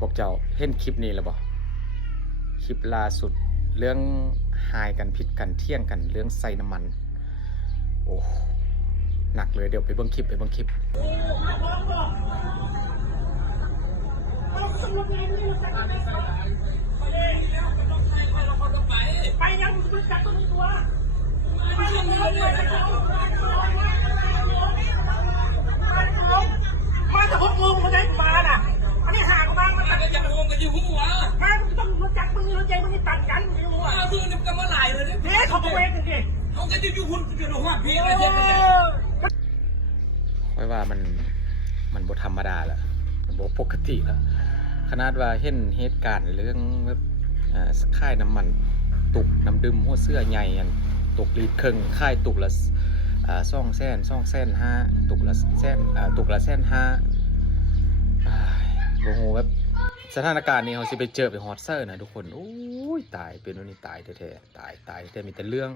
พวกเจ้าเห็นคลิปนี้แล้วบ่คลิปล่าสุดเรื่องหายกันผิดกันเที่ยงกันเรื่องใส่น้ำมันโอ้หนักเลยเดี๋ยวไปเบิ่งคลิปไปยังมึงจับตัวไปยังมึงมาแต่6 โมงมาได้มาน่ะอันนี้ห่างมากมาแต่จะโมงกันอยู่หัวมาต้องมาจับมึงแล้วใจมึงตัดกันอยู่หัวมือนี่ก็มาหลายเลยเฮ้ยเขาไปเวทจริงๆเขาจะอยู่หุ่นจะหัวพี่อะไรเช่นนี้ค่อยว่ามันบ่ธรรมดาละมันบ่ปกติละขนาดว่าเห็นเหตุการณ์เรื่องแบบค่ายน้ำมันตุกน้ำดื่มหัวเสื้อใหญ่อันตุกลีดครึ่งค่ายตุกละ200,000ตุกละ150,000บ่ฮู้แบบสถานการณ์นี้เขาสิไปเจอไปฮอดเซอร์นะทุกคนโอ้ยตายเป็นวันนี้ตายแท้ๆตายแต่มีแต่เรื่อง